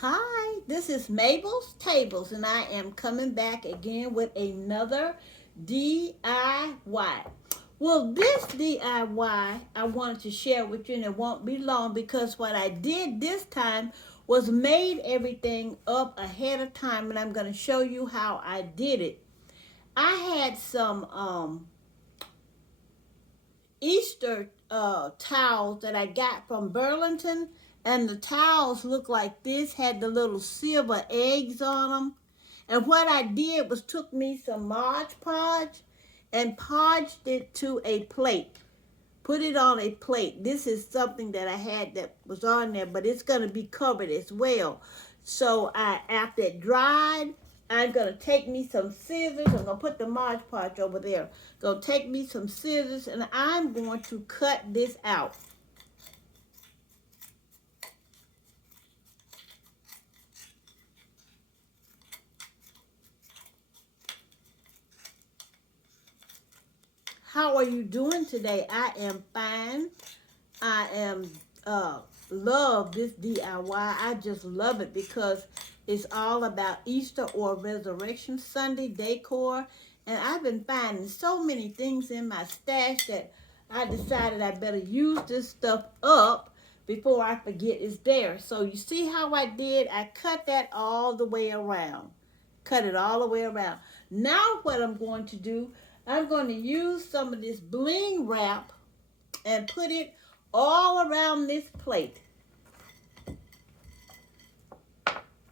Hi, this is Mabel's Tables, and I am coming back again with another DIY. Well, this DIY I wanted to share with you, and it won't be long because what I did this time was made everything up ahead of time, and I'm going to show you how I did it. I had some Easter towels that I got from Burlington, and the towels look like this, had the little silver eggs on them. And what I did was took me some Mod Podge and podged it to a plate. Put it on a plate. This is something that I had that was on there, but it's going to be covered as well. So after it dried, I'm going to take me some scissors. I'm going to put the Mod Podge over there. Going to take me some scissors, and I'm going to cut this out. How are you doing today? I am fine. I am love this DIY. I just love it because it's all about Easter or Resurrection Sunday decor. And I've been finding so many things in my stash that I decided I better use this stuff up before I forget it's there. So you see how I did? I cut that all the way around. Cut it all the way around. Now what I'm going to do, I'm going to use some of this bling wrap and put it all around this plate.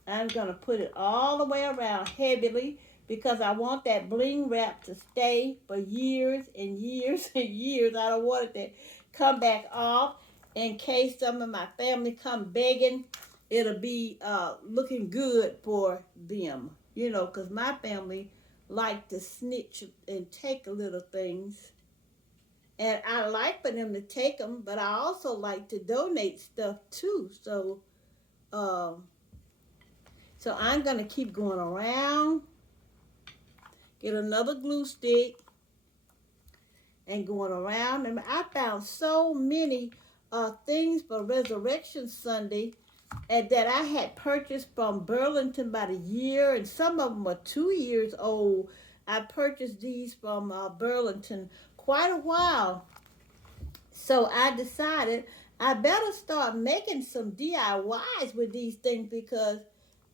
I'm going to put it all the way around heavily because I want that bling wrap to stay for years and years and years. I don't want it to come back off in case some of my family come begging. It'll be looking good for them, you know, because my family like to snitch and take little things. And I like for them to take them, but I also like to donate stuff too. Um, so I'm going to keep going around, get another glue stick, and going around. And I found so many things for Resurrection Sunday and that I had purchased from Burlington by the year, and some of them are 2 years old. I purchased these from Burlington quite a while. So I decided I better start making some DIYs with these things because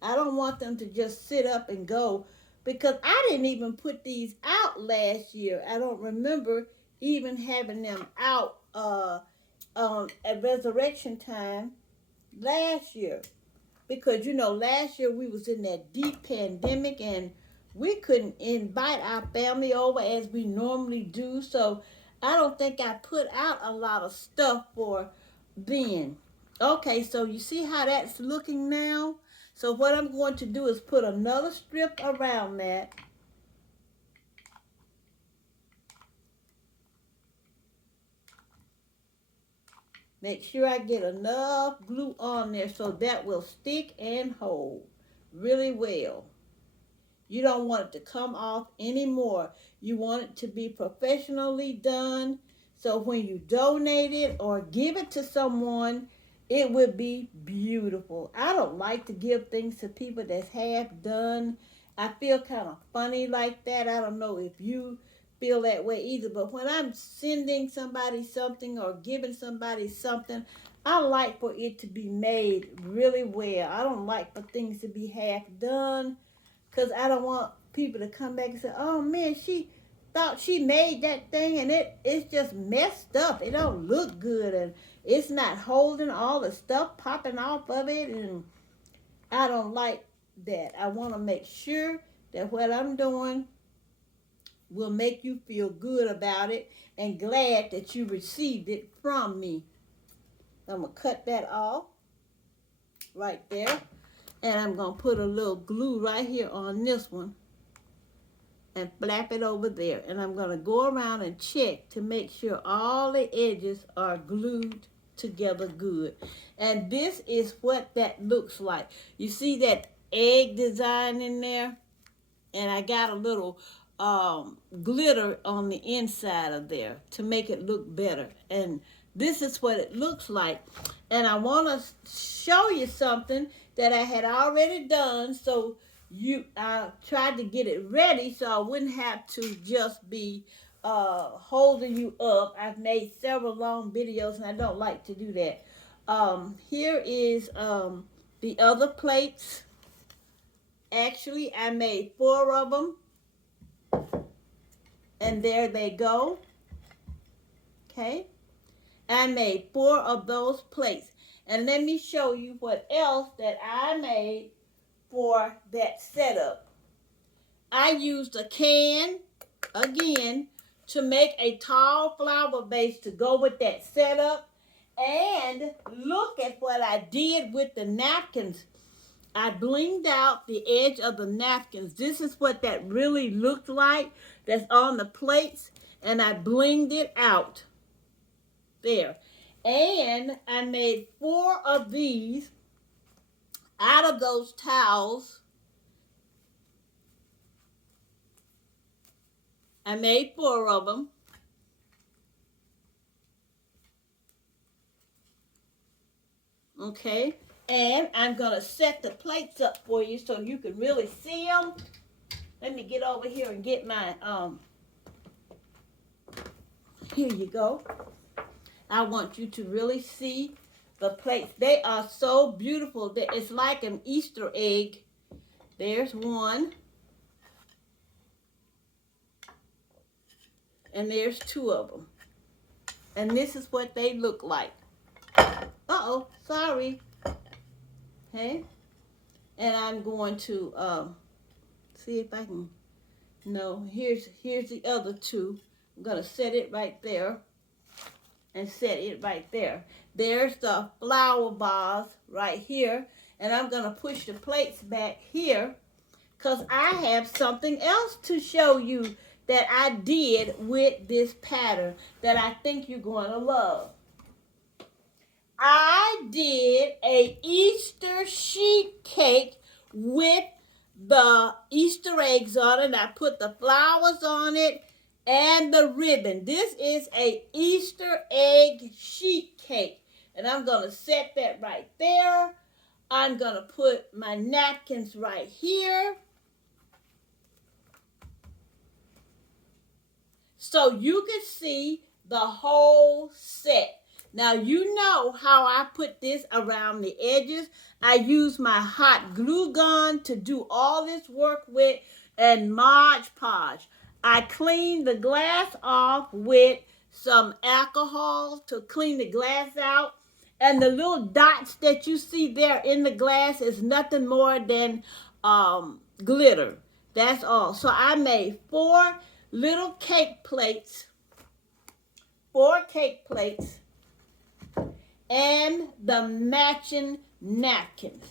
I don't want them to just sit up and go. Because I didn't even put these out last year. I don't remember even having them out at resurrection time last year. Because you know, last year we was in that deep pandemic and we couldn't invite our family over as we normally do. So I don't think I put out a lot of stuff for then. Okay, so you see how that's looking now? So what I'm going to do is put another strip around that. Make sure I get enough glue on there so that will stick and hold really well. You don't want it to come off anymore. You want it to be professionally done. So when you donate it or give it to someone, it would be beautiful. I don't like to give things to people that's half done. I feel kind of funny like that. I don't know if you feel that way either. But when I'm sending somebody something or giving somebody something, I like for it to be made really well. I don't like for things to be half done because I don't want people to come back and say, oh man, she thought she made that thing and it's just messed up. It don't look good and it's not holding all the stuff popping off of it. And I don't like that. I want to make sure that what I'm doing will make you feel good about it and glad that you received it from me. I'm going to cut that off right there. And I'm going to put a little glue right here on this one and flap it over there. And I'm going to go around and check to make sure all the edges are glued together good. And this is what that looks like. You see that egg design in there? And I got a little glitter on the inside of there to make it look better. And this is what it looks like. And I want to show you something that I had already done. So I tried to get it ready so I wouldn't have to just be holding you up. I've made several long videos and I don't like to do that. Here is the other plates. Actually, I made 4 of them. And there they go. Okay. I made 4 of those plates. And let me show you what else that I made for that setup. I used a can, again, to make a tall flower base to go with that setup. And look at what I did with the napkins. I blinged out the edge of the napkins. This is what that really looked like that's on the plates. And I blinged it out. There. And I made 4 of these out of those towels. I made 4 of them. Okay. And I'm going to set the plates up for you so you can really see them. Let me get over here and get my, here you go. I want you to really see the plates. They are so beautiful. It's like an Easter egg. There's one. And there's 2 of them. And this is what they look like. Uh-oh, sorry. Okay. And I'm going to see if I can, no, here's the other 2. I'm going to set it right there. And set it right there. There's the flower vase right here. And I'm going to push the plates back here because I have something else to show you that I did with this pattern that I think you're going to love. I did a Easter sheet cake with the Easter eggs on it. I put the flowers on it and the ribbon. This is a Easter egg sheet cake. And I'm going to set that right there. I'm going to put my napkins right here. So you can see the whole set. Now you know how I put this around the edges. I use my hot glue gun to do all this work with and Mod Podge. I cleaned the glass off with some alcohol to clean the glass out. And the little dots that you see there in the glass is nothing more than glitter. That's all. So I made 4 little cake plates. 4 cake plates. And the matching napkins.